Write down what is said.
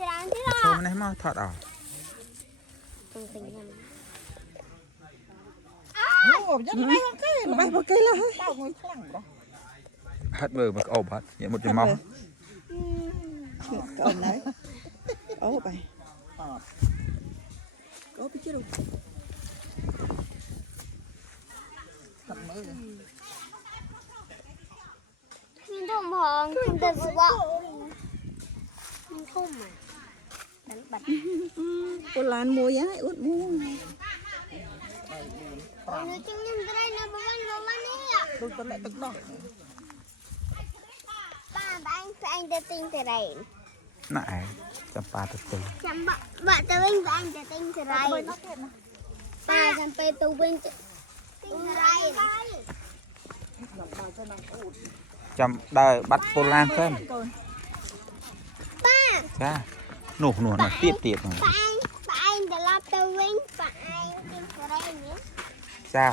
ច្រើនទៀត ចូលនេះមកថតអោ ទៅទិញខ្ញុំ អូយ៉ាំបាយគេបាយមកគេឡើយបោកមួយខ្លាំងបង ហាត់មើលមកអូបហាត់ញ៉ាំមុតចំមក កូនណាអូបាយអូពីជិះហាត់មើល ខ្ញុំទៅមកខ្ញុំទៅស្វក់ខ្ញុំធំហ្នឹងបាត់ អូឡានមួយហើយអ៊ុតមួយ ខ្ញុំត្រូវនៅប្រវត្តិនេះ ដូចតលាក់ទឹកដោះ ប៉ាឯងទៅទិញទៅរ៉េ ណែចាំប៉ាទៅទិញ ចាំបាក់ទៅវិញឯងទៅទិញទៅរ៉េប៉ាចាំពេលទៅវិញទិញទៅរ៉េ ចាំដើរបាត់ពលឡានសិន ប៉ា ចានោះទៀតទៀត ប៉ាឯងត្រឡប់ទៅវិញប៉ាឯងទិញទៅរ៉េនេះ ចា